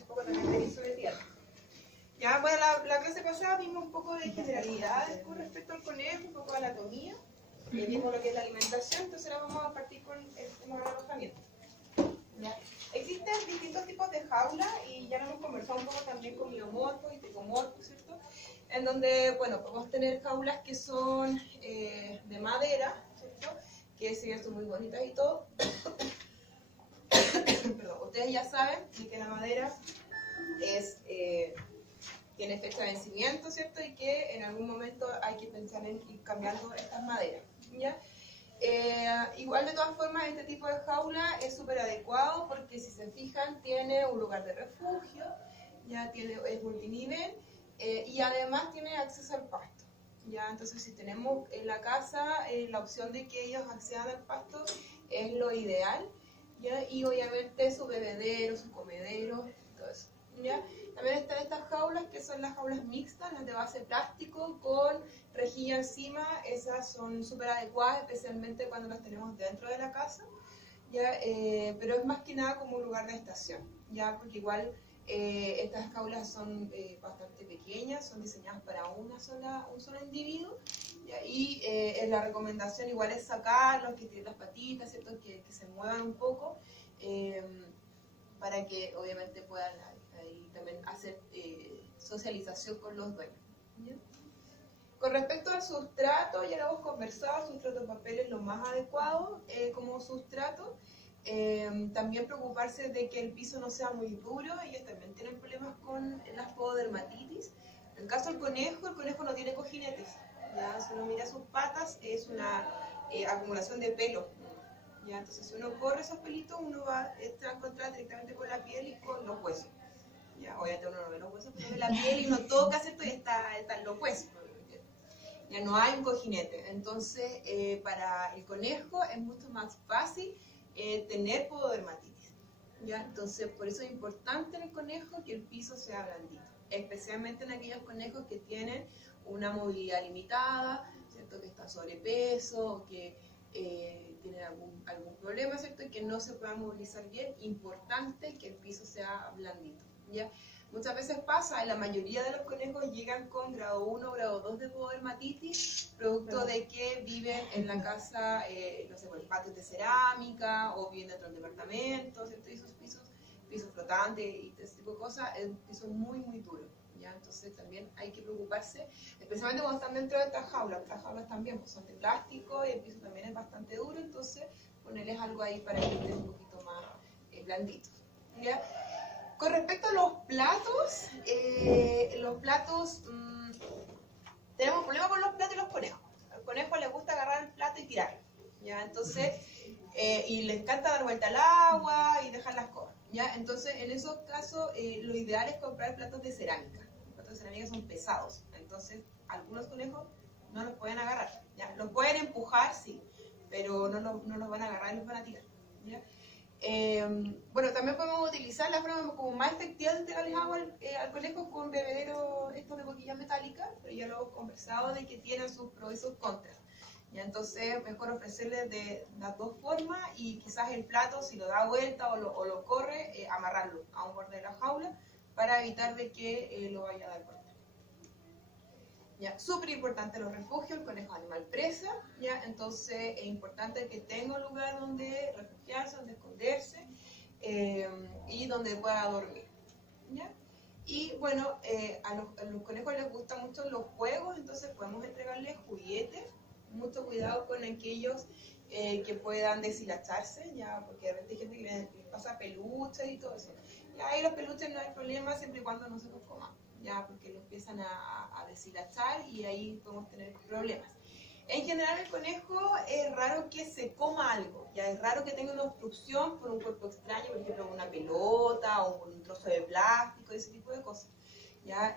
un poco también de piso de tierra. Ya, bueno, la clase pasada vimos un poco de generalidades con respecto al conejo, un poco de anatomía, vimos lo que es la alimentación, entonces ahora vamos a partir con el tema del alojamiento. ¿Ya? Existen distintos tipos de jaulas y ya lo hemos conversado un poco también con miomorfos y tecomorfos, ¿cierto? En donde, bueno, podemos tener jaulas que son de madera, ¿cierto? Que si bien son muy bonitas y todo. Perdón, ustedes ya saben que la madera tiene fecha de vencimiento, ¿cierto? Y que en algún momento hay que pensar en ir cambiando estas maderas, ¿ya? Igual de todas formas este tipo de jaula es súper adecuado porque si se fijan tiene un lugar de refugio, ya es multinivel y además tiene acceso al pasto, ya. Entonces si tenemos en la casa la opción de que ellos accedan al pasto es lo ideal, ya. Y obviamente su bebedero, su comedero, todo eso, ya. También están estas jaulas que son las jaulas mixtas, las de base plástico con rejilla encima. Esas son súper adecuadas, especialmente cuando las tenemos dentro de la casa, ¿ya? Pero es más que nada como un lugar de estación, ¿ya? Porque igual estas jaulas son bastante pequeñas, son diseñadas para un solo individuo, ¿ya? Y la recomendación igual es sacar los que tienen las patitas, ¿cierto? Que se muevan un poco para que obviamente puedan ahí también hacer socialización con los dueños, ¿ya? Con respecto al sustrato, ya lo hemos conversado, el sustrato de papel es lo más adecuado como sustrato. También preocuparse de que el piso no sea muy duro, ellos también tienen problemas con las pododermatitis. En el caso del conejo, el conejo no tiene cojinetes, ¿ya? Si uno mira sus patas, es una acumulación de pelo, ¿ya? Entonces si uno corre esos pelitos, uno va a encontrar directamente con la piel y con los huesos. Ya, obviamente uno no ve los huesos, pero ve la piel y uno toca, ¿cierto? Y están los huesos. Ya no hay un cojinete. Entonces, para el conejo es mucho más fácil tener pododermatitis, ¿ya? Entonces, por eso es importante en el conejo que el piso sea blandito, especialmente en aquellos conejos que tienen una movilidad limitada, ¿cierto? Que está sobrepeso, o que tienen algún problema, ¿cierto? Y que no se puedan movilizar bien. Importante que el piso sea blandito, ¿ya? Muchas veces pasa, en la mayoría de los conejos llegan con grado 1 o grado 2 de pododermatitis, producto de que viven en la casa, no sé, con patios de cerámica o viven dentro del departamento, ¿cierto? Y esos pisos flotantes y ese tipo de cosas, es un piso muy, muy duro, ¿ya? Entonces también hay que preocuparse, especialmente cuando están dentro de estas jaulas también pues, son de plástico y el piso también es bastante duro, entonces ponerles algo ahí para que estén un poquito más blanditos, ¿ya? Con respecto a los platos tenemos problemas con los platos y los conejos. Al conejo le gusta agarrar el plato y tirarlo, ¿ya? Entonces, y le encanta dar vuelta al agua y dejar las cosas, ¿ya? Entonces, en esos casos, lo ideal es comprar platos de cerámica. Los platos de cerámica son pesados, entonces algunos conejos no los pueden agarrar, ¿ya? Los pueden empujar, sí, pero no los van a agarrar y los van a tirar, ¿ya? Bueno, también podemos utilizar la forma como más efectiva de entregarles agua al conejo con bebederos estos de boquillas metálicas, pero ya lo hemos conversado de que tienen sus pros y sus contras. ¿Ya? Entonces, mejor ofrecerles de las dos formas y quizás el plato, si lo da vuelta o lo corre, amarrarlo a un borde de la jaula para evitar de que lo vaya a dar vuelta. Ya, súper importante los refugios, el conejo es animal presa, ¿ya? Entonces es importante que tenga un lugar donde refugiarse, donde esconderse y donde pueda dormir, ¿ya? Y bueno, a los conejos les gustan mucho los juegos, entonces podemos entregarles juguetes, mucho cuidado con aquellos que puedan deshilacharse, ¿ya? Porque de repente hay gente que les pasa peluches y todo eso. Y ahí los peluches no hay problema siempre y cuando no se los coman, ya, porque lo empiezan a deshilachar y ahí podemos tener problemas. En general el conejo es raro que se coma algo, ya es raro que tenga una obstrucción por un cuerpo extraño, por ejemplo una pelota o un trozo de plástico, ese tipo de cosas, ya,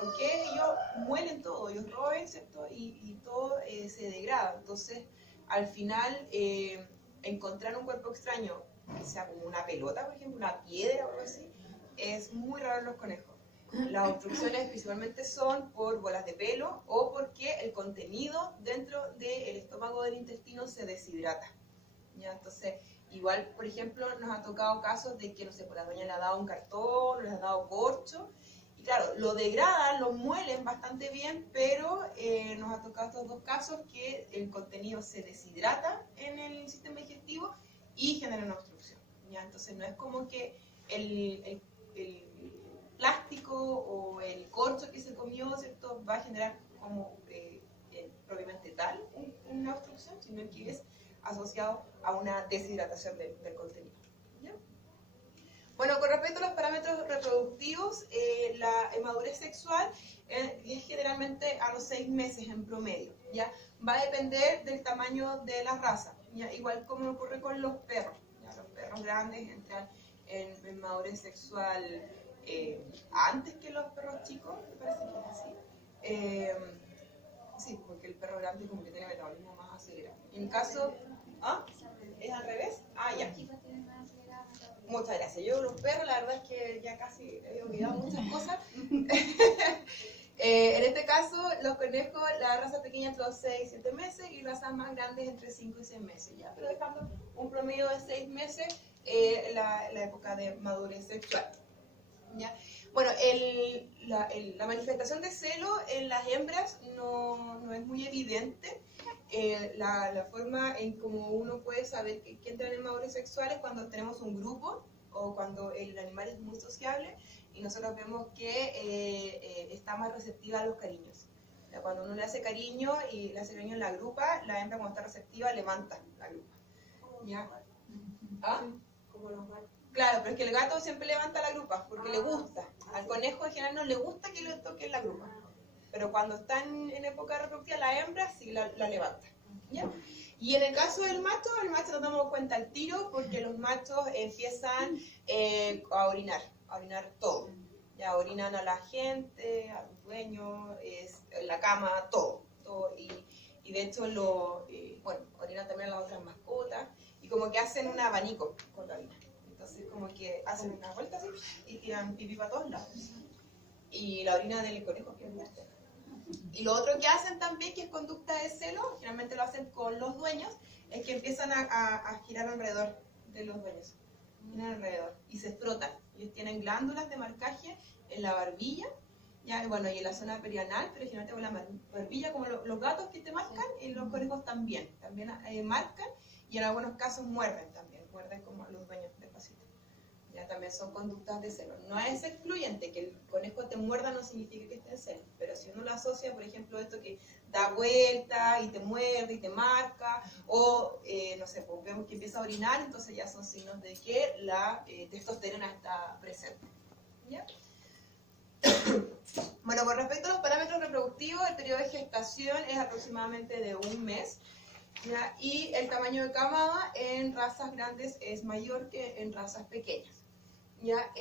porque ellos muelen todo, ellos roben, ¿cierto? Y todo se degrada, entonces al final encontrar un cuerpo extraño que sea como una pelota, por ejemplo, una piedra o algo así, es muy raro en los conejos. Las obstrucciones principalmente son por bolas de pelo o porque el contenido dentro del estómago del intestino se deshidrata, ¿ya? Entonces Igual, por ejemplo, nos ha tocado casos de que, no sé, pues la doña le ha dado un cartón, le ha dado corcho, y claro, lo degradan, lo muelen bastante bien, pero nos ha tocado estos dos casos que el contenido se deshidrata en el sistema digestivo y genera una obstrucción, ¿ya? Entonces no es como que el plástico o el corcho que se comió, ¿cierto?, va a generar como propiamente tal una obstrucción, sino que es asociado a una deshidratación del contenido, ¿ya? Bueno, con respecto a los parámetros reproductivos, la madurez sexual es generalmente a los 6 meses en promedio, ¿ya? Va a depender del tamaño de la raza, ¿ya? Igual como ocurre con los perros, ¿ya? Los perros grandes entran en madurez sexual antes que los perros chicos, me parece que es así. Sí, porque el perro grande como que tiene metabolismo más acelerado. En caso... ¿Ah? ¿Es al revés? Ah, ya. Muchas gracias. Yo los perros, la verdad es que ya casi he olvidado muchas cosas. En este caso, los conejos, la raza pequeña entre los 6 y 7 meses y razas más grandes entre 5 y 6 meses, ¿ya? Pero dejando un promedio de 6 meses la época de madurez sexual, ¿ya? Bueno, la manifestación de celo en las hembras no es muy evidente. La forma en como uno puede saber que entra en madurez sexual es cuando tenemos un grupo o cuando el animal es muy sociable y nosotros vemos que está más receptiva a los cariños. O sea, cuando uno le hace cariño y le hace cariño en la grupa, la hembra cuando está receptiva levanta la grupa, ¿ya? ¿Ah? Como los gatos. Claro, pero es que el gato siempre levanta la grupa porque le gusta. Al conejo en general no le gusta que le toquen la grupa. Pero cuando están en época reproductiva, la hembra sí la levanta, ¿ya? Y en el caso del macho nos damos cuenta al tiro porque los machos empiezan a orinar todo. Ya orinan a la gente, a los dueños, en la cama, todo. Y de hecho, orinan también a las otras mascotas y como que hacen un abanico con la orina. Entonces como que hacen una vuelta así y tiran pipí para todos lados. Y la orina del conejo que es muerta. Y lo otro que hacen también, que es conducta de celo, generalmente lo hacen con los dueños, es que empiezan a girar alrededor de los dueños. Giran alrededor y se frotan. Ellos tienen glándulas de marcaje en la barbilla, ya, bueno, y en la zona perianal, pero generalmente con la barbilla, como los gatos que te marcan, y los conejos también marcan, y en algunos casos muerden como los dueños despacito. Ya también son conductas de celo. No es excluyente, que el conejo te muerda no significa que esté en celo, pero si uno lo asocia, por ejemplo, esto que da vuelta y te muerde y te marca, o no sé, pues vemos que empieza a orinar, entonces ya son signos de que la testosterona está presente, ¿ya? Bueno, con respecto a los parámetros reproductivos, el periodo de gestación es aproximadamente de 1 mes, ¿ya? Y el tamaño de camada en razas grandes es mayor que en razas pequeñas, ¿ya?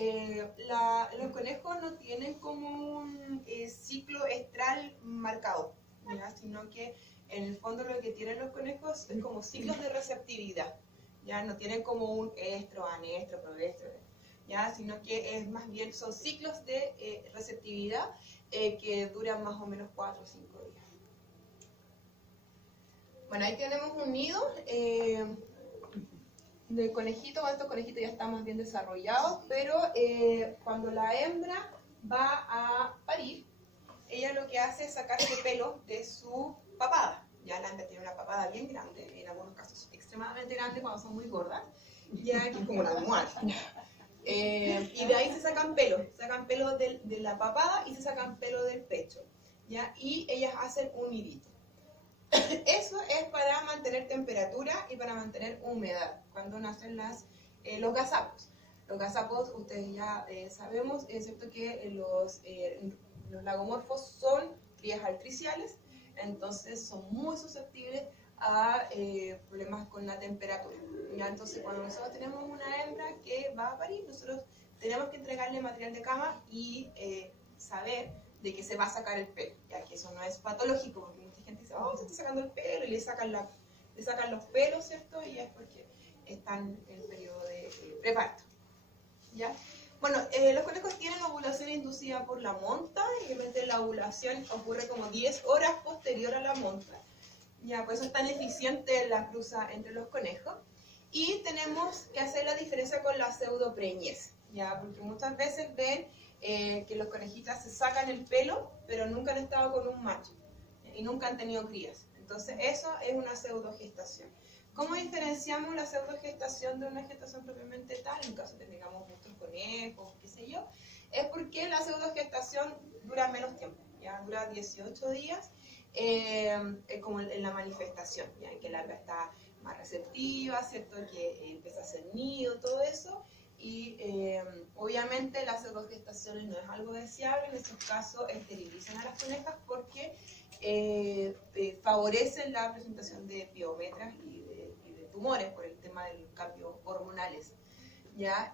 Los conejos no tienen como un ciclo estral marcado, ¿ya? Sino que en el fondo lo que tienen los conejos es como ciclos de receptividad, ¿ya? No tienen como un estro, anestro, proestro, ¿ya? Sino que es más bien son ciclos de receptividad que duran más o menos 4 o 5 días. Bueno, ahí tenemos un nido de conejitos. Estos conejitos ya están más bien desarrollados, pero cuando la hembra va a parir, ella lo que hace es sacarse pelo de su papada. Ya la hembra tiene una papada bien grande, en algunos casos extremadamente grande cuando son muy gordas, ya que es como una almohada. Y de ahí se sacan pelo de la papada y se sacan pelo del pecho, ¿ya? Y ellas hacen un nidito. Eso es para mantener temperatura y para mantener humedad cuando nacen los gazapos. Los gazapos, ustedes ya sabemos, excepto que los lagomorfos son crías altriciales, entonces son muy susceptibles a problemas con la temperatura. ¿Ya? Entonces, cuando nosotros tenemos una hembra que va a parir, nosotros tenemos que entregarle material de cama y saber de que se va a sacar el pelo, ya que eso no es patológico, porque mucha gente dice, oh, se está sacando el pelo, y le sacan los pelos, ¿cierto? Y es porque están en el periodo de preparto, ¿ya? Bueno, los conejos tienen ovulación inducida por la monta, y realmente la ovulación ocurre como 10 horas posterior a la monta, ya, por eso es tan eficiente la cruza entre los conejos. Y tenemos que hacer la diferencia con la pseudopreñez, ¿ya? Porque muchas veces ven que los conejitas se sacan el pelo, pero nunca han estado con un macho y nunca han tenido crías. Entonces eso es una pseudogestación. ¿Cómo diferenciamos la pseudogestación de una gestación propiamente tal, en caso de que tengamos muchos conejos, qué sé yo? Es porque la pseudogestación dura menos tiempo, ¿ya? Dura 18 días, como en la manifestación, ¿ya? En que la larva está más receptiva, ¿cierto? Que empieza a hacer nido, todo eso. Y obviamente las pseudogestaciones no es algo deseable, en estos casos esterilizan a las conejas porque favorecen la presentación de piometras y de tumores por el tema de los cambios hormonales. ¿Ya?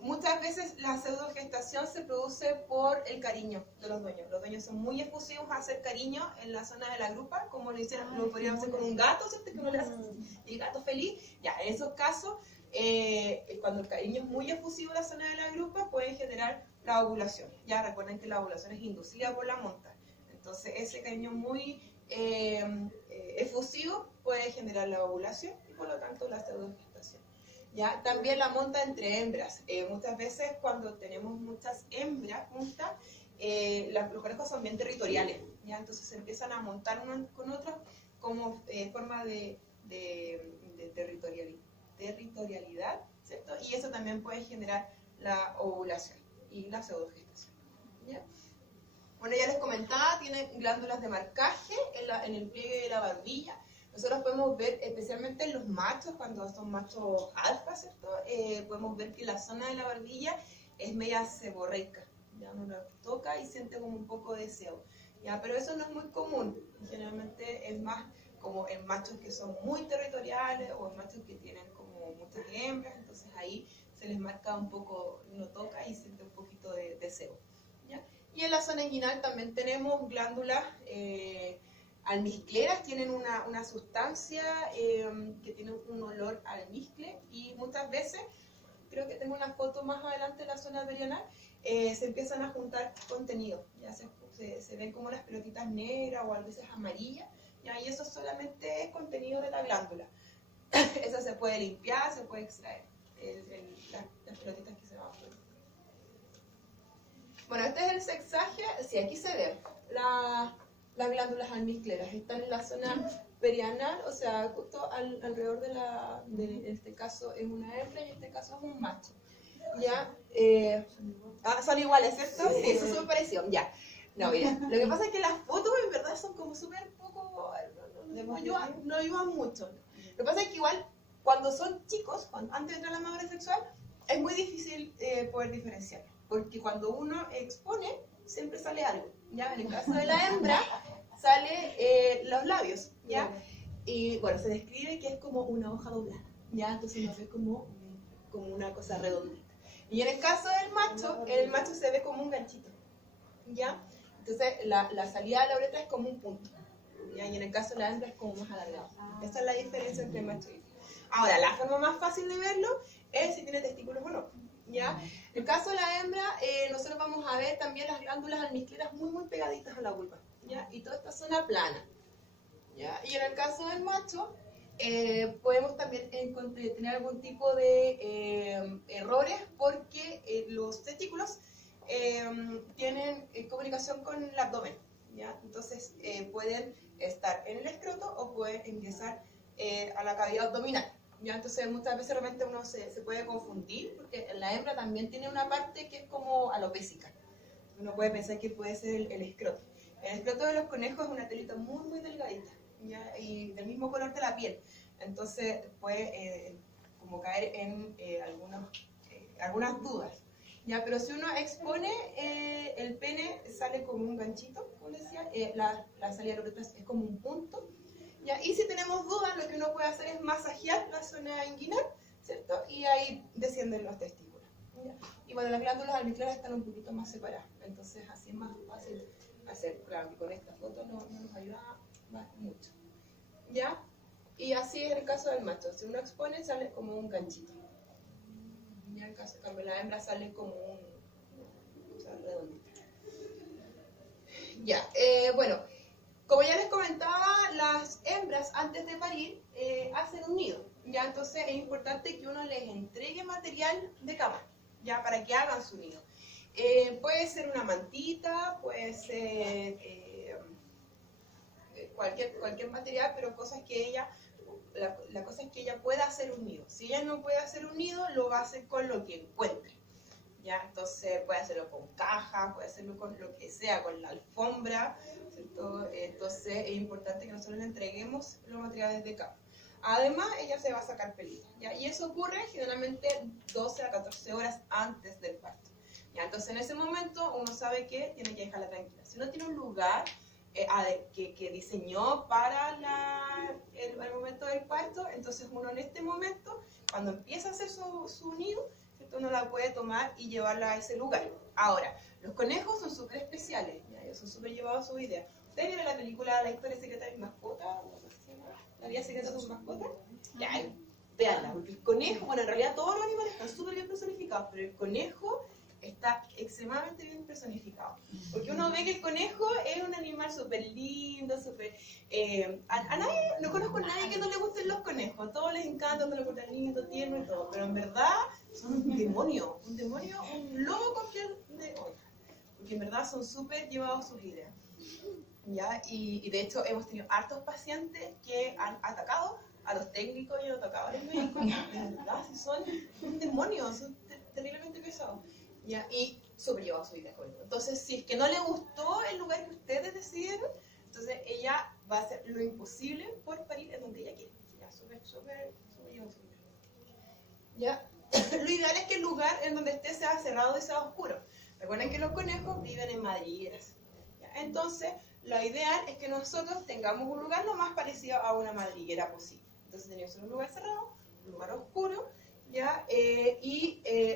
Muchas veces la pseudogestación se produce por el cariño de los dueños. Los dueños son muy efusivos a hacer cariño en la zona de la grupa, como lo podríamos hacer con un gato, ¿cierto? Que uno le hace el gato feliz. Ya, en esos casos, cuando el cariño es muy efusivo en la zona de la grupa, puede generar la ovulación. Ya recuerden que la ovulación es inducida por la monta. Entonces, ese cariño muy efusivo puede generar la ovulación y por lo tanto la pseudogestación. ¿Ya? También la monta entre hembras. Muchas veces cuando tenemos muchas hembras juntas, los conejos son bien territoriales, ¿ya? Entonces se empiezan a montar unos con otros como forma de territorialidad, ¿cierto? Y eso también puede generar la ovulación y la pseudogestación, ¿ya? Bueno, ya les comentaba, tiene glándulas de marcaje en el pliegue de la barbilla. Nosotros podemos ver, especialmente en los machos, cuando son machos alfa, ¿cierto? Podemos ver que la zona de la barbilla es media seborreica. Ya uno la toca y siente como un poco de sebo. ¿Ya? Pero eso no es muy común. Generalmente es más como en machos que son muy territoriales o en machos que tienen como muchas hembras. Entonces ahí se les marca un poco, uno toca y siente un poquito de sebo. ¿Ya? Y en la zona inguinal también tenemos glándulas almizcleras, tienen una sustancia que tiene un olor a almizcle y muchas veces, creo que tengo una foto más adelante en la zona perianal, se empiezan a juntar contenido, ya se ven como las pelotitas negras o a veces amarillas, ¿ya? Y eso solamente es contenido de la glándula. Eso se puede limpiar, se puede extraer, las pelotitas que se van a poner. Bueno, este es el sexaje, sí, aquí se ve las glándulas almizcleras, están en la zona perianal, o sea, justo alrededor en este caso es una hembra y en este caso es un macho. ¿Ya? Son iguales, ¿cierto? Sí, son súper parecidos, ya. No, mira, lo que pasa es que las fotos en verdad son como súper poco, no ayudan mucho. Lo que pasa es que igual, cuando son chicos, antes de entrar a la madurez sexual, es muy difícil poder diferenciar, porque cuando uno expone, siempre sale algo, ¿ya? En el caso de la hembra, sale los labios, ¿ya? Y bueno, se describe que es como una hoja doblada, ¿ya? Entonces uno ve como una cosa redondita. Y en el caso del macho, el macho se ve como un ganchito, ¿ya? Entonces la salida de la uretra es como un punto, ¿ya? Y en el caso de la hembra es como más alargado. Esa es la diferencia entre macho y hembra. Ahora, la forma más fácil de verlo es si tiene testículos o no, ¿ya? En el caso de la hembra, nosotros vamos a ver también las glándulas almizcleras muy pegaditas a la vulva, ¿ya? Y toda esta zona plana, ¿ya? Y en el caso del macho, podemos también tener algún tipo de errores porque los testículos tienen comunicación con el abdomen, ¿ya? Entonces pueden estar en el escroto o pueden ingresar a la cavidad abdominal, ¿ya? Entonces muchas veces realmente uno se puede confundir porque la hembra también tiene una parte que es como alopésica. Uno puede pensar que puede ser el escroto. El escroto de los conejos es una telita muy delgadita, ¿ya? Y del mismo color de la piel. Entonces puede como caer en algunas dudas, ¿ya? Pero si uno expone, el pene sale como un ganchito, como decía, la salida de la uretra es como un punto, ¿ya? Y si tenemos dudas, lo que uno puede hacer es masajear la zona inguinal, ¿cierto? Y ahí descienden los testículos, ¿ya? Y bueno, las glándulas almizcleras están un poquito más separadas, entonces así es más fácil hacer. Claro, con esta foto no nos ayuda mucho, ¿ya? Y así es el caso del macho. Si uno expone, sale como un ganchito. Y en el caso de la hembra sale como cosa redondita. Ya, bueno, como ya les comentaba, las hembras antes de parir hacen un nido. ya entonces es importante que uno les entregue material de cama, ya para que hagan su nido. Puede ser una mantita, puede ser cualquier material, pero cosas que ella, la cosa es que ella pueda hacer un nido. Si ella no puede hacer un nido, lo va a hacer con lo que encuentre. ¿Ya? Entonces puede hacerlo con cajas, puede hacerlo con lo que sea, con la alfombra, ¿cierto? Entonces es importante que nosotros le entreguemos los materiales de cama. Además, ella se va a sacar pelita, ¿ya? Y eso ocurre generalmente 12 a 14 horas antes del parto, ¿ya? Entonces en ese momento uno sabe que tiene que dejarla tranquila. Si uno tiene un lugar que diseñó para el momento del parto, entonces uno en este momento, cuando empieza a hacer su nido, ¿cierto? Uno la puede tomar y llevarla a ese lugar. Ahora, los conejos son súper especiales, ¿ya? Ellos son súper llevados a su idea. ¿Ustedes vieron la película La historia secreta de mi mascota? ¿La vida secreta de su mascota? Ya, veanla, porque el conejo, bueno, en realidad todos los animales están súper bien personificados, pero el conejo está extremadamente bien personificado. Porque uno ve que el conejo es un animal súper lindo, súper... a nadie, no conozco a nadie que no le gusten los conejos. A todos les encanta, no le gusta lindo, tierno y todo. Pero en verdad son un demonio, un lobo con piel de oveja. Porque en verdad son súper llevados a sus ideas. ¿Ya? Y de hecho hemos tenido hartos pacientes que han atacado a los técnicos y han atacado a los médicos. En verdad, son un demonio, son terriblemente pesados. ¿Ya? Y súper llevado a su vida. Entonces, si es que no le gustó el lugar que ustedes decidieron, entonces ella va a hacer lo imposible por parir en donde ella quiere. Ya, súper llevado a su vida. ¿Ya? Lo ideal es que el lugar en donde esté sea cerrado y sea oscuro. Recuerden que los conejos viven en madrigueras. ¿Ya? Entonces, lo ideal es que nosotros tengamos un lugar lo más parecido a una madriguera posible. Entonces, tenemos un lugar cerrado, un lugar oscuro. ¿Ya?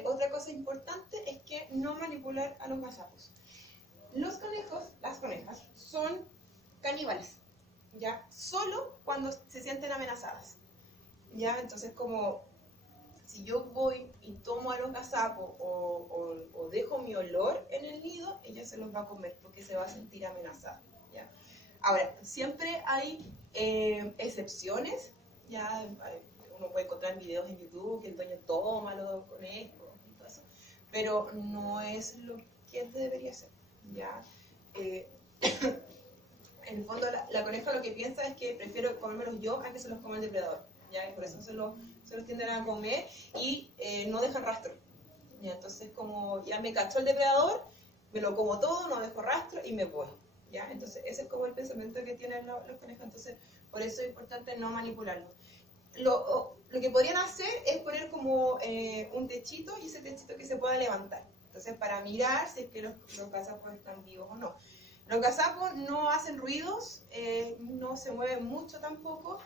Otra cosa importante es que no manipular a los gazapos. Los conejos, las conejas, son caníbales, ¿ya? Solo cuando se sienten amenazadas, ¿ya? Entonces, como si yo voy y tomo a los gazapos o dejo mi olor en el nido, ella se los va a comer porque se va a sentir amenazada, ¿ya? Ahora, siempre hay excepciones, ¿ya? Uno puede encontrar videos en YouTube que el dueño toma a los conejos y todo eso, pero no es lo que debería ser, ¿ya? En el fondo la coneja lo que piensa es que prefiero comérmelos yo a que se los coma el depredador, ¿ya? Y por eso se los tienden a comer y no dejan rastro, ¿ya? Entonces como ya me cachó el depredador, me lo como todo, no dejo rastro y me voy, ¿ya? Entonces ese es como el pensamiento que tienen los conejos, entonces por eso es importante no manipularlos. Lo que podrían hacer es poner como un techito y ese techito que se pueda levantar. Entonces, para mirar si es que los gazapos están vivos o no. Los gazapos no hacen ruidos, no se mueven mucho tampoco,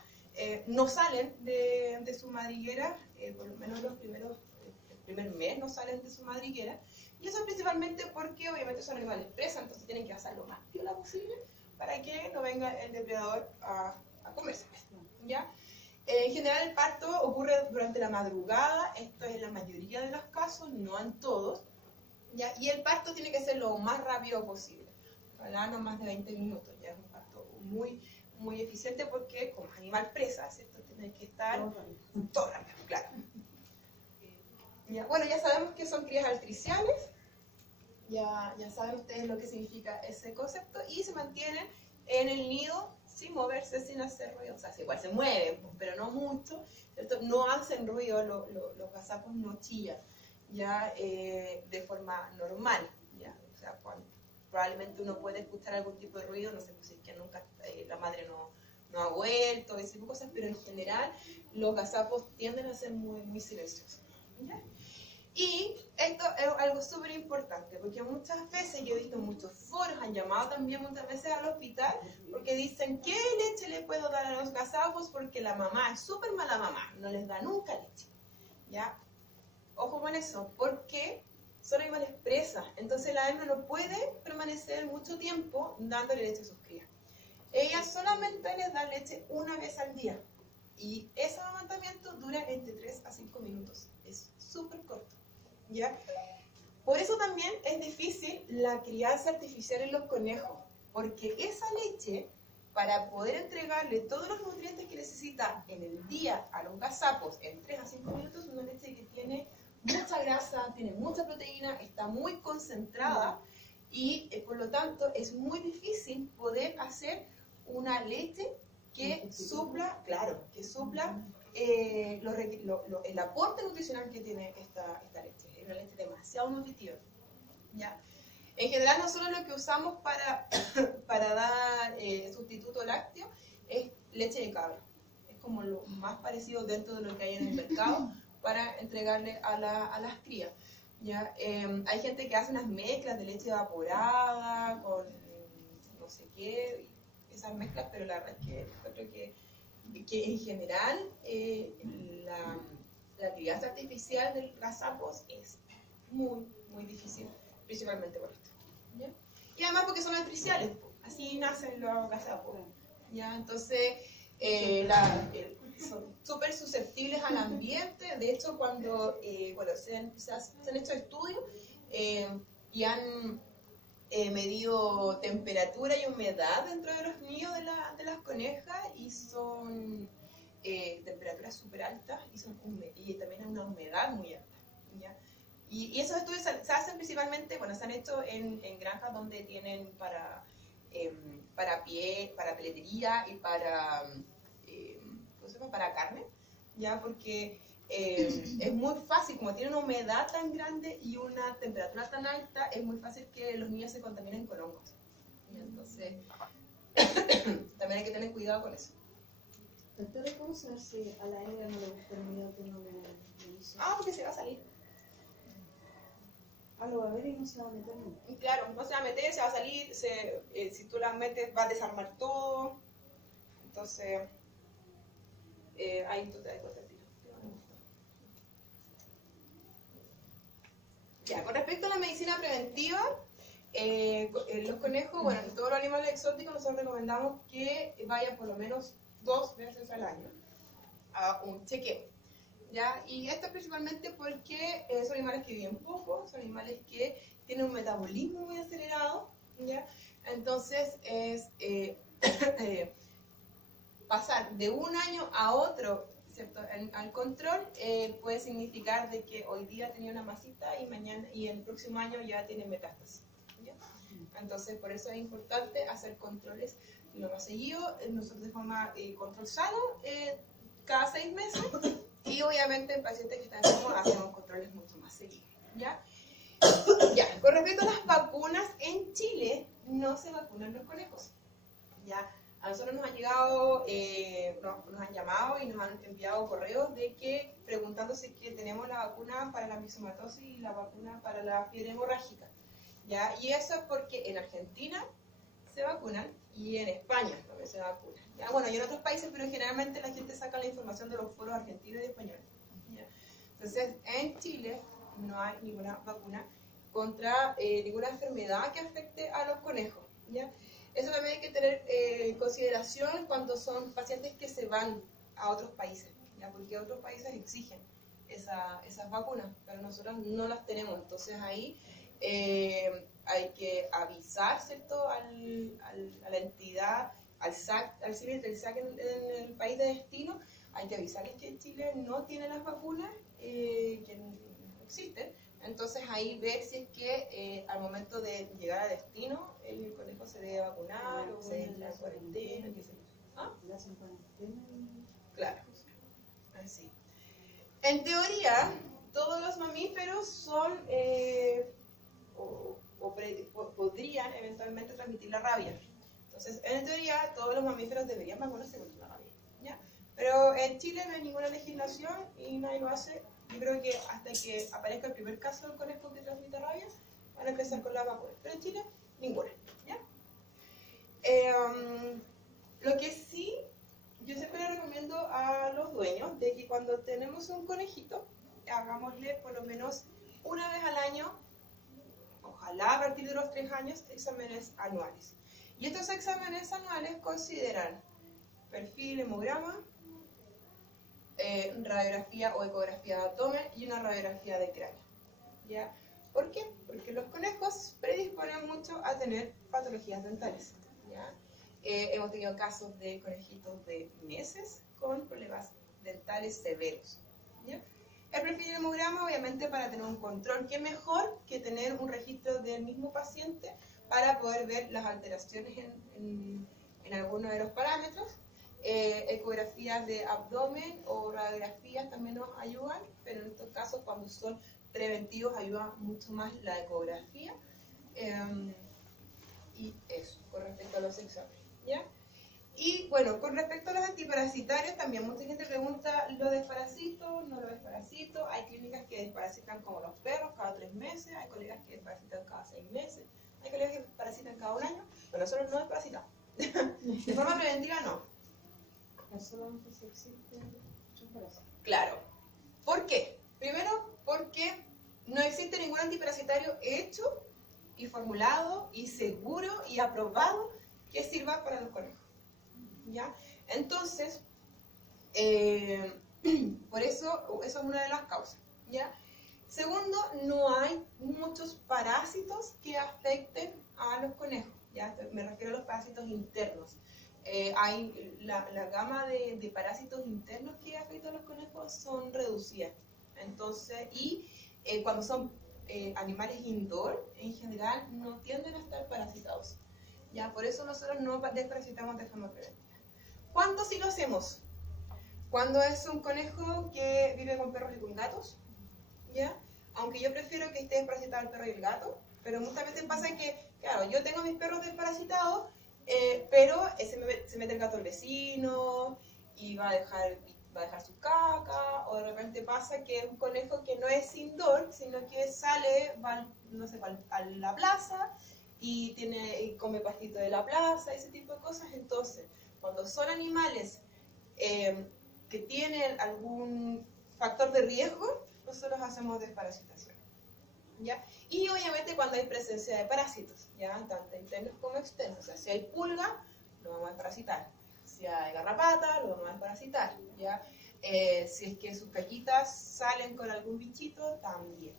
no salen de su madriguera, por lo menos el primer mes no salen de su madriguera. Y eso principalmente porque obviamente son animales presa, entonces tienen que hacer lo más piola posible para que no venga el depredador a comérselas, ¿ya? En general el parto ocurre durante la madrugada, esto es en la mayoría de los casos, no en todos, ¿ya? Y el parto tiene que ser lo más rápido posible, ojalá no más de 20 minutos, ya es un parto muy, muy eficiente porque como animal presa, ¿cierto? Tiene que estar todo rápido, claro. ¿Ya? Bueno, ya sabemos que son crías altriciales, ya saben ustedes lo que significa ese concepto, y se mantienen en el nido sin moverse, sin hacer ruido, o sea, igual se mueven, pero no mucho, ¿cierto? No hacen ruido, los gazapos no chillan, ya de forma normal, ya, o sea, probablemente uno puede escuchar algún tipo de ruido, no sé, pues es que nunca la madre no ha vuelto, ese tipo de cosas, pero en general los gazapos tienden a ser muy, muy silenciosos, ¿ya? Y esto es algo súper importante, porque muchas veces yo he visto muchos foros, han llamado también muchas veces al hospital, porque dicen, ¿qué leche le puedo dar a los gazapos? Porque la mamá es súper mala mamá, no les da nunca leche, ¿ya? Ojo con eso, porque son animales presas, entonces la hembra no puede permanecer mucho tiempo dándole leche a sus crías. Ella solamente les da leche una vez al día, y ese amamantamiento dura entre 3 a 5 minutos, es súper corto. ¿Ya? Por eso también es difícil la crianza artificial en los conejos, porque esa leche, para poder entregarle todos los nutrientes que necesita en el día a los gazapos en 3 a 5 minutos, una leche que tiene mucha grasa, tiene mucha proteína, está muy concentrada y por lo tanto es muy difícil poder hacer una leche que supla, claro, que supla el aporte nutricional que tiene esta leche. Es una leche demasiado nutritiva, ¿ya? En general nosotros lo que usamos para dar sustituto lácteo es leche de cabra. Es como lo más parecido dentro de lo que hay en el mercado para entregarle a las crías, ¿ya? Hay gente que hace unas mezclas de leche evaporada con no sé qué, esas mezclas, pero la verdad es que creo que en general la crianza artificial de gazapos es muy, muy difícil, principalmente por esto, ¿ya? Y además porque son artificiales, así nacen los gazapos, ¿ya? Entonces son súper susceptibles al ambiente. De hecho, cuando se han hecho estudios y han medido temperatura y humedad dentro de los nidos de las conejas, y son temperaturas súper altas y también hay una humedad muy alta, ¿ya? Y esos estudios se hacen principalmente, se han hecho en granjas donde tienen para peletería y para carne, ¿ya? Porque es muy fácil, como tiene una humedad tan grande y una temperatura tan alta, es muy fácil que los niños se contaminen con hongos. Y entonces, también hay que tener cuidado con eso. Doctora, ¿cómo saber si a la hembra no le gusta el nido que no le hizo? Porque se va a salir. Lo va a ver y no se va a meter nunca. Y claro, no se va a meter, se va a salir, si tú la metes va a desarmar todo. Entonces, ahí tú te das cuenta. Ya, con respecto a la medicina preventiva, los conejos, en todos los animales exóticos nosotros recomendamos que vayan por lo menos 2 veces al año a un chequeo, ¿ya? Y esto principalmente porque son animales que viven poco, son animales que tienen un metabolismo muy acelerado, ¿ya? Entonces es pasar de un año a otro, ¿cierto? Al control puede significar de que hoy día tenía una masita y mañana y el próximo año ya tiene metástasis, ¿ya? Entonces por eso es importante hacer controles lo más seguido, nosotros de forma control sano cada 6 meses, y obviamente en pacientes que están enfermos hacemos controles mucho más seguidos, ¿ya? Ya, con respecto a las vacunas, en Chile no se vacunan los conejos, ¿ya? A nosotros nos han llegado, nos han llamado y nos han enviado correos de que preguntándose que tenemos la vacuna para la mixomatosis y la vacuna para la fiebre hemorrágica, ¿ya? Y eso es porque en Argentina se vacunan y en España también se vacunan, ¿ya? Y en otros países, pero generalmente la gente saca la información de los foros argentinos y españoles, ¿ya? Entonces, en Chile no hay ninguna vacuna contra ninguna enfermedad que afecte a los conejos, ¿ya? Eso también hay que tener en consideración cuando son pacientes que se van a otros países, ¿ya? Porque otros países exigen esas vacunas, pero nosotros no las tenemos. Entonces ahí hay que avisar, ¿cierto?, a la entidad, al CIVIT del SAC en el país de destino. Hay que avisarles que Chile no tiene las vacunas, que no existen. Entonces ahí ver si es que al momento de llegar a destino el conejo se debe vacunar o se entra en cuarentena, qué sé yo. ¿Ah? Claro, así. En teoría, todos los mamíferos son podrían eventualmente transmitir la rabia. Entonces, en teoría, todos los mamíferos deberían vacunarse contra la rabia, ¿ya? Pero en Chile no hay ninguna legislación y nadie lo hace. Yo creo que hasta que aparezca el primer caso del conejo que transmite rabia, van a empezar con las vacunas. Pero en Chile, ninguna, ¿ya? Lo que sí, yo siempre le recomiendo a los dueños de que cuando tenemos un conejito, hagámosle por lo menos una vez al año, ojalá a partir de los 3 años, exámenes anuales. Y estos exámenes anuales consideran perfil, hemograma, radiografía o ecografía de abdomen y una radiografía de cráneo, ¿ya? ¿Por qué? Porque los conejos predisponen mucho a tener patologías dentales, ¿ya? Hemos tenido casos de conejitos de meses con problemas dentales severos. ¿Ya? El perfil de hemograma, obviamente, para tener un control, ¿qué mejor que tener un registro del mismo paciente para poder ver las alteraciones en algunos de los parámetros? Ecografías de abdomen o radiografías también nos ayudan, pero en estos casos, cuando son preventivos, ayuda mucho más la ecografía. Y eso, con respecto a los exámenes, ¿ya? Y bueno, con respecto a los antiparasitarios, también mucha gente pregunta, ¿lo desparasito? ¿No lo desparasito? Hay clínicas que desparasitan como los perros cada 3 meses, hay colegas que desparasitan cada 6 meses, hay colegas que desparasitan cada 1 año, pero nosotros no desparasitamos. De forma preventiva no. Solamente si existe un parásito. Claro. ¿Por qué? Primero, porque no existe ningún antiparasitario hecho y formulado y seguro y aprobado que sirva para los conejos. ¿Ya? Entonces, por eso es una de las causas. ¿Ya? Segundo, no hay muchos parásitos que afecten a los conejos. ¿Ya? Me refiero a los parásitos internos. Hay la gama de parásitos internos que afectan a los conejos son reducidas. Entonces, cuando son animales indoor, en general, no tienden a estar parasitados. ¿Ya? Por eso nosotros no desparasitamos de forma preventiva. ¿Cuándo sí lo hacemos? Cuando es un conejo que vive con perros y con gatos, ¿ya? Aunque yo prefiero que esté desparasitado el perro y el gato, pero muchas veces pasa que, claro, yo tengo mis perros desparasitados, pero se mete el gato al vecino y va a dejar su caca, o de repente pasa que es un conejo que no es indoor, sino que sale, va, no sé, a la plaza y come pastito de la plaza, ese tipo de cosas. Entonces, cuando son animales que tienen algún factor de riesgo, nosotros hacemos desparasitación, ¿ya? Y obviamente cuando hay presencia de parásitos, ¿ya? Tanto internos como externos. O sea, si hay pulga, lo vamos a desparasitar. Si hay garrapata, lo vamos a desparasitar, ¿ya? Si es que sus caquitas salen con algún bichito, también,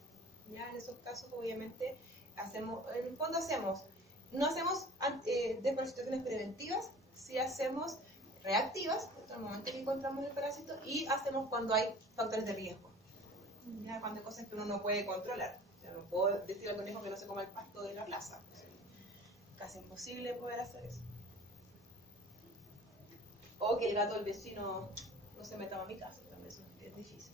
¿ya? En esos casos, obviamente, en el fondo no hacemos desparasitaciones preventivas, sí hacemos reactivas, en el momento que encontramos el parásito, y hacemos cuando hay factores de riesgo, ¿ya? Cuando hay cosas que uno no puede controlar. O sea, no puedo decir al conejo que no se coma el pasto de la plaza. O sea, casi imposible poder hacer eso. O que el gato del vecino no se meta a mi casa, también eso es difícil.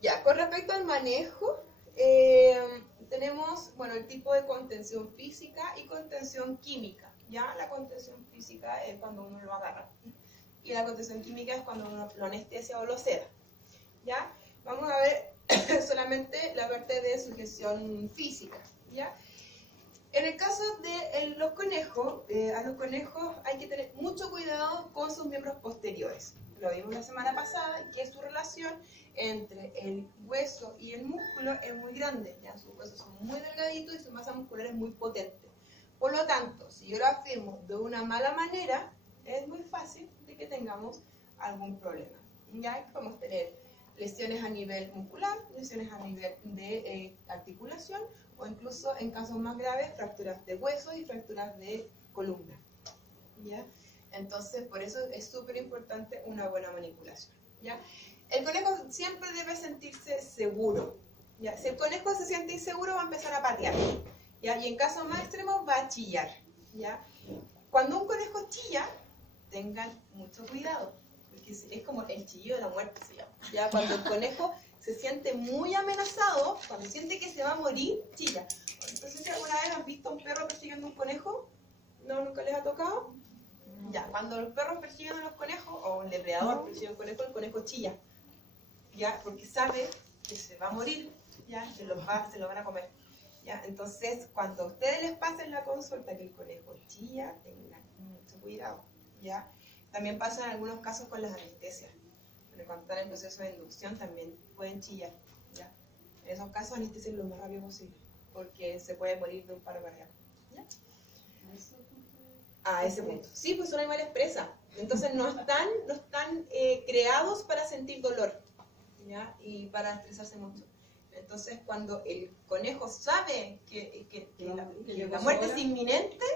Ya, con respecto al manejo, tenemos, bueno, el tipo de contención física y contención química. Ya, la contención física es cuando uno lo agarra y la contención química es cuando uno lo anestesia o lo seda. Ya, vamos a ver solamente la parte de sujeción física. Ya, en el caso de los conejos, a los conejos hay que tener mucho cuidado con sus miembros posteriores. Lo vimos la semana pasada, que su relación entre el hueso y el músculo es muy grande. ¿Ya? Sus huesos son muy delgaditos y su masa muscular es muy potente. Por lo tanto, si yo lo afirmo de una mala manera, es muy fácil de que tengamos algún problema. Ya podemos tener lesiones a nivel muscular, lesiones a nivel de articulación, o incluso en casos más graves, fracturas de hueso y fracturas de columna. ¿Ya? Entonces, por eso es súper importante una buena manipulación. ¿Ya? El conejo siempre debe sentirse seguro. ¿Ya? Si el conejo se siente inseguro, va a empezar a patear. ¿Ya? Y en casos más extremos, va a chillar. ¿Ya? Cuando un conejo chilla, tengan mucho cuidado, porque es como el chillido de la muerte, se llama. ¿Ya? Cuando el conejo se siente muy amenazado, cuando siente que se va a morir, chilla. Entonces, ¿alguna vez han visto a un perro persiguiendo a un conejo? ¿No? ¿Nunca les ha tocado? Ya, cuando los perros persiguen a los conejos, o un depredador persigue a un conejo, el conejo chilla. ¿Ya? Porque sabe que se va a morir, ¿ya? Que se lo van a comer. ¿Ya? Entonces, cuando a ustedes les pasa en la consulta que el conejo chilla, tengan mucho cuidado. ¿Ya? También pasa en algunos casos con las anestesias. Cuando están en el proceso de inducción también pueden chillar. ¿Ya? En esos casos anestesian lo más rápido posible, porque se puede morir de un paro cardíaco. ¿Ya? A ese punto. Sí, pues son animales presa. Entonces no están creados para sentir dolor, ¿ya? Y para estresarse mucho. Entonces, cuando el conejo sabe que la muerte es inminente,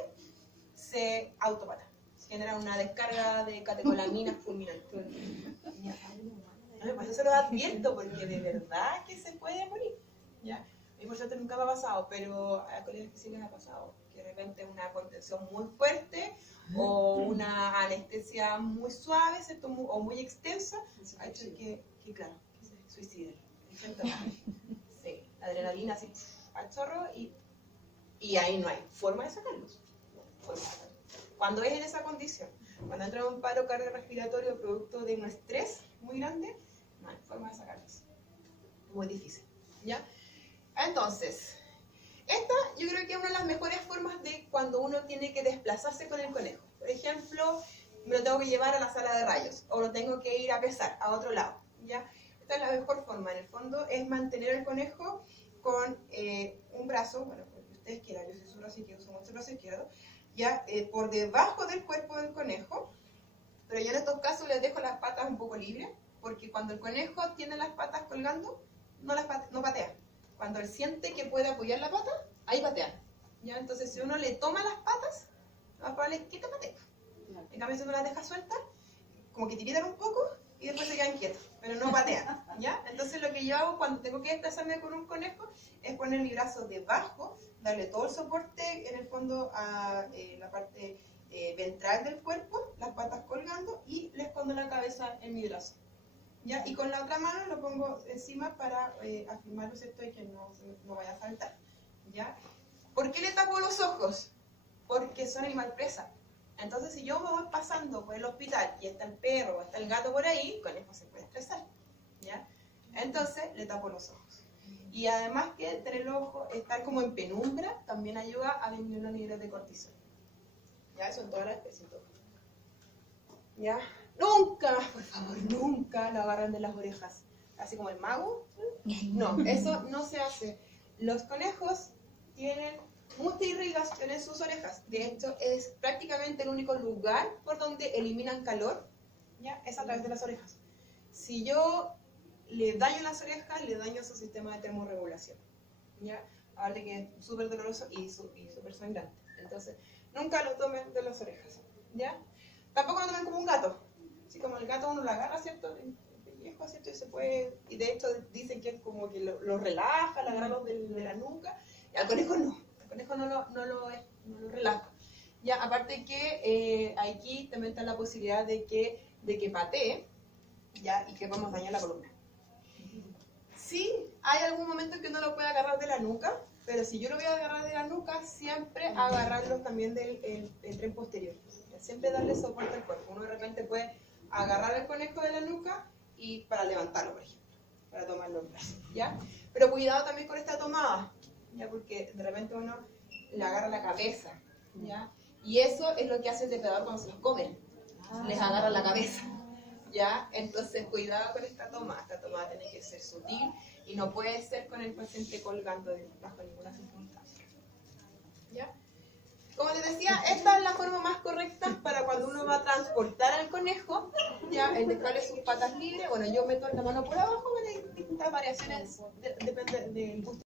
se autopata. Genera una descarga de catecolaminas fulminante. Por eso se lo advierto, porque de verdad que se puede morir. ¿Ya? Y por cierto nunca me ha pasado, pero a colegas que sí les ha pasado. Que de repente una contención muy fuerte o una anestesia muy suave, ¿cierto? O muy extensa, ha hecho que claro, que se suiciden. Sí, la adrenalina así al chorro y ahí no hay forma de sacarlos. Cuando es en esa condición, cuando entra en un paro cardiorrespiratorio producto de un estrés muy grande, no hay forma de sacarlos. Muy difícil. ¿Ya? Entonces, esta yo creo que es una de las mejores formas de cuando uno tiene que desplazarse con el conejo. Por ejemplo, me lo tengo que llevar a la sala de rayos o lo tengo que ir a pesar a otro lado. ¿Ya? Esta es la mejor forma, en el fondo, es mantener el conejo con un brazo, bueno, porque ustedes quieran, yo soy zurdo así que uso mucho el brazo izquierdo, ya por debajo del cuerpo del conejo, pero yo en estos casos les dejo las patas un poco libres, porque cuando el conejo tiene las patas colgando, no patea. Cuando él siente que puede apoyar la pata, ahí patea. ¿Ya? Entonces, si uno le toma las patas, lo más probable es que te patee. En cambio, si uno las deja sueltas, como que tiritan un poco y después se quedan quietos, pero no patean. ¿Ya? Entonces, lo que yo hago cuando tengo que desplazarme con un conejo es poner mi brazo debajo, darle todo el soporte en el fondo a la parte ventral del cuerpo, las patas colgando y le escondo la cabeza en mi brazo. ¿Ya? Y con la otra mano lo pongo encima para afirmarlo, ¿cierto? Y que no vaya a saltar. ¿Ya? ¿Por qué le tapo los ojos? Porque son animal presa. Entonces, si yo me voy pasando por el hospital y está el perro o está el gato por ahí, el conejo se puede estresar. ¿Ya? Entonces, le tapo los ojos. Y además que tener el ojo, estar como en penumbra, también ayuda a disminuir los niveles de cortisol. ¿Ya? Eso en todas las especies. ¿Ya? Nunca, por favor, nunca lo agarran de las orejas. Así como el mago. No, eso no se hace. Los conejos tienen mucha irrigación en sus orejas. De hecho, es prácticamente el único lugar por donde eliminan calor. ¿Ya? Es a través de las orejas. Si yo le daño las orejas, le daño su sistema de termorregulación. ¿Ya? Aparte que es súper doloroso y súper sangrante. Entonces, nunca lo tomen de las orejas. ¿Ya? Tampoco lo tomen como un gato. Así como el gato uno lo agarra, ¿cierto? El pellejo, ¿cierto? Y se puede... Y de hecho dicen que es como que lo relaja, lo agarra de la nuca. Y al conejo no. Al conejo no lo relaja. Ya, aparte que aquí también está la posibilidad de que patee, ¿ya? Y que vamos a dañar la columna. Sí, hay algún momento en que uno lo puede agarrar de la nuca, pero si yo lo voy a agarrar de la nuca, siempre agarrarlo también del tren posterior. Siempre darle soporte al cuerpo. Uno de repente puede agarrar el conejo de la nuca y para levantarlo, por ejemplo, para tomarlo en brazos, ¿ya? Pero cuidado también con esta tomada, ¿ya? Porque de repente uno le agarra la cabeza, ¿ya? Y eso es lo que hace el depredador cuando se los come, les agarra la cabeza, ¿ya? Entonces cuidado con esta tomada tiene que ser sutil y no puede ser con el paciente colgando bajo ninguna circunstancia, ¿ya? Como les decía, esta es la forma más correcta para cuando uno va a transportar al conejo, ya, el dejarle sus patas libres. Bueno, yo meto la mano por abajo, bueno, hay distintas variaciones, depende del gusto.